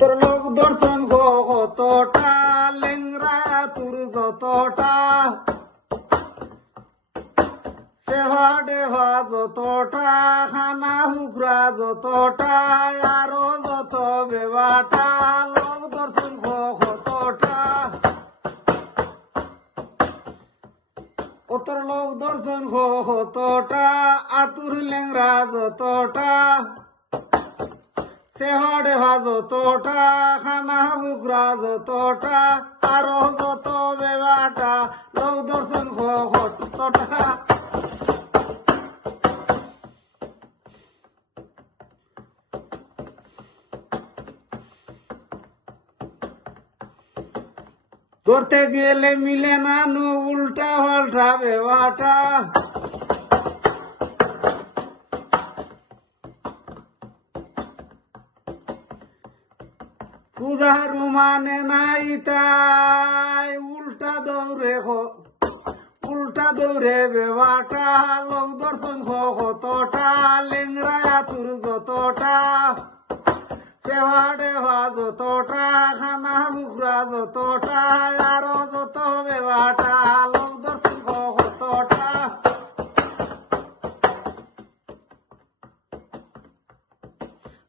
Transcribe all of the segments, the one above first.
তোর লোক দর্শন কতটা লেংরা তোর যতটা সেবা দেবা যতটা খানা হুকরা যতটা আরো যত বেবাটা লোক দর্শন কতটা তোর লোক দর্শন কতটা আতুর লেংরা যতটা সেবা দেবা যতটা খানা হুকরা যতটা আরো যত বেবাটা লোক দর্শন কতটা ধরতে গেলে মিলে না নো উল্টা পাল্টা বেবাটা পূজার মানে নাই তাই উল্টা দৌড়ে বেবাটা লোক দর্শন কতটা লেংরা তুর যতটা সেবা দেবা যতটা খানা মুখরা যতটা আরো যত বেবাটা লোক দর্শন কতটা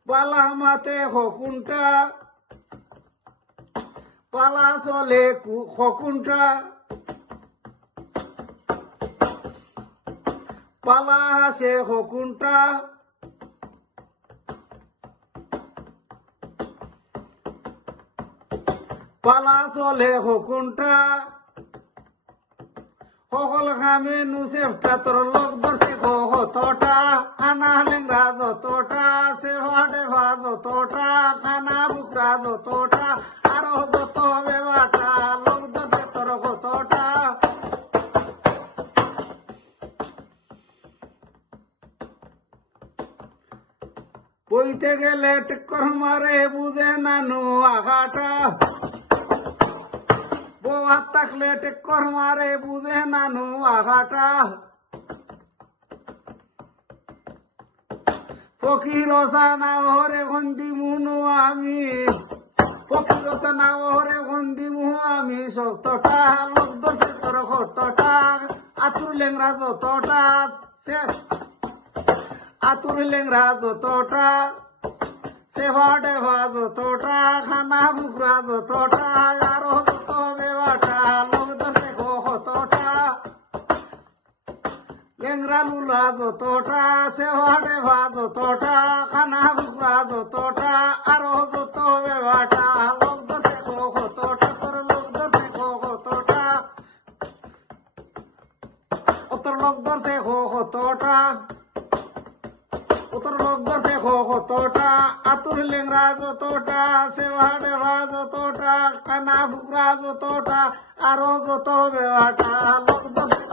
পালা মাতে হকুনটা পালা চলে হকুনটা পালা আছে হকুনটা পালা চলে হকুনটা সকল খামে নু চেষ্টা তোর লোক দর্শে কতটা খানা লেংরা যতটা সেবা দেবা যতটা খানা বুকরা যতটা আরো যত বেবাটা লোক দর্শে তোর কতটা বইতে গেলে টেক্কর মারে বুঝে নানু আঘাটা বউহাত থাকলে টেক্কর মারে বুঝে নানু আঘাটা ফকির না ওরে গন্দি মুনু আমি ফকির না ওরে গন্দি মুহু আমি সত্যটা লোক দর্শে তোর কতটা আতুর লেংরা যতটা আতুর লেংরা যতটা সেবা দেবা যতটা খানা বুকরা যতটা আরো যত বেবাটা লোক দর্শে কতটা লেংরা লুলা যতটা সেবা দেবা যতটা খানা বুকরা যতটা আরো যত বেবাটা লোক দর্শে কতটা তোর লোক দর্শে কতটা তোর লোক দর্শে কতটা তোর লোক দর্শে কতটা আতুর লেংরা যতটা সেবা দেবা যতটা কানা ফুকরা যতটা আরো যত বেবাটা লোক দর্শে